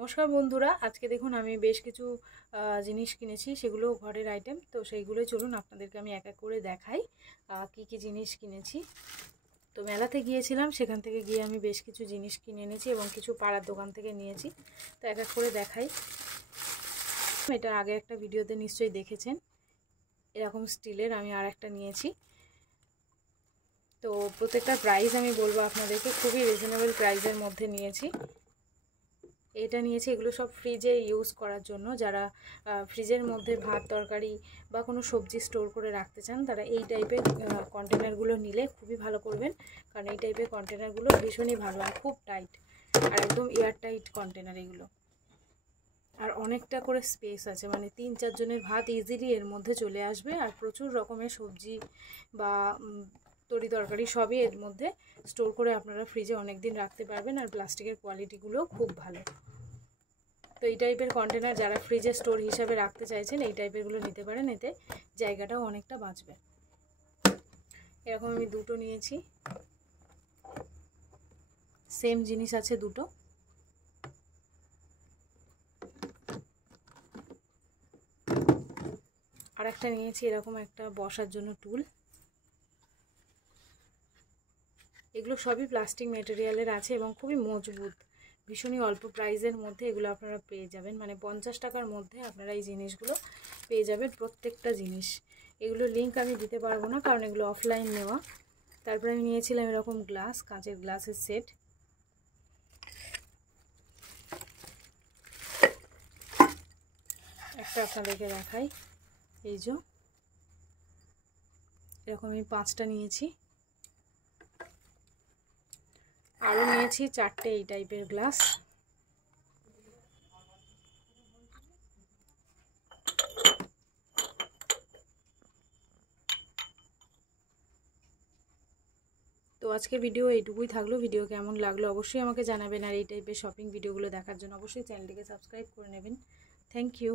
নমস্কার বন্ধুরা, আজকে দেখুন আমি বেশ কিছু জিনিস কিনেছি, সেগুলো ঘরের আইটেম। তো সেইগুলোই চলুন আপনাদেরকে আমি এক এক করে দেখাই কি কি জিনিস কিনেছি। তো মেলাতে গিয়েছিলাম, সেখান থেকে গিয়ে আমি বেশ কিছু জিনিস কিনে এনেছি এবং কিছু পাড়ার দোকান থেকে নিয়েছি। তো এক এক করে দেখাই। এটা আগে একটা ভিডিওতে নিশ্চয়ই দেখেছেন, এরকম স্টিলের আমি আর একটা নিয়েছি। তো প্রত্যেকটা প্রাইস আমি বলবো আপনাদেরকে, খুবই রিজনেবল প্রাইসের মধ্যে নিয়েছি। এটা নিয়েছি, এগুলো সব ফ্রিজে ইউজ করার জন্য। যারা ফ্রিজের মধ্যে ভাত তরকারি বা কোনো সবজি স্টোর করে রাখতে চান, তারা এই টাইপের কন্টেনারগুলো নিলে খুবই ভালো করবেন। কারণ এই টাইপের কন্টেনারগুলো ভীষণই ভালো আর খুব টাইট, আর একদম এয়ার টাইট কন্টেনার এগুলো। আর অনেকটা করে স্পেস আছে, মানে 3-4 জনের ভাত ইজিলি এর মধ্যে চলে আসবে। আর প্রচুর রকমের সবজি বা তরি তরকারি সবই এর মধ্যে স্টোর করে আপনারা ফ্রিজে অনেক দিন রাখতে পারবেন। আর প্লাস্টিকের কোয়ালিটিগুলো খুব ভালো। তো এই টাইপের কন্টেনার যারা ফ্রিজে স্টোর হিসাবে রাখতে চাইছেন, এই টাইপেরগুলো নিতে পারেন, এতে জায়গাটাও অনেকটা বাঁচবে। এরকম আমি দুটো নিয়েছি, সেম জিনিস আছে দুটো। আর একটা নিয়েছি এরকম একটা বসার জন্য টুল। এগুলো সবই প্লাস্টিক মেটেরিয়ালের আছে এবং খুবই মজবুত। ভীষণই অল্প প্রাইসের মধ্যে এগুলো আপনারা পেয়ে যাবেন, মানে 50 টাকার মধ্যে আপনারা এই জিনিসগুলো পেয়ে যাবেন প্রত্যেকটা জিনিস। এগুলো লিঙ্ক আমি দিতে পারবো না, কারণ এগুলো অফলাইন নেওয়া। তারপরে আমি নিয়েছিলাম এরকম গ্লাস, কাঁচের গ্লাসের সেট। একটা আপনাদেরকে দেখাই, এই যে এরকম আমি 5টা নিয়েছি। আরও নিয়েছি 4টে এই টাইপের গ্লাস। তো আজকে ভিডিও এইটুকুই থাকলো। ভিডিও কেমন লাগলো অবশ্যই আমাকে জানাবেন। আর এই টাইপের শপিং ভিডিওগুলো দেখার জন্য অবশ্যই চ্যানেলটিকে সাবস্ক্রাইব করে নেবেন। Thank you.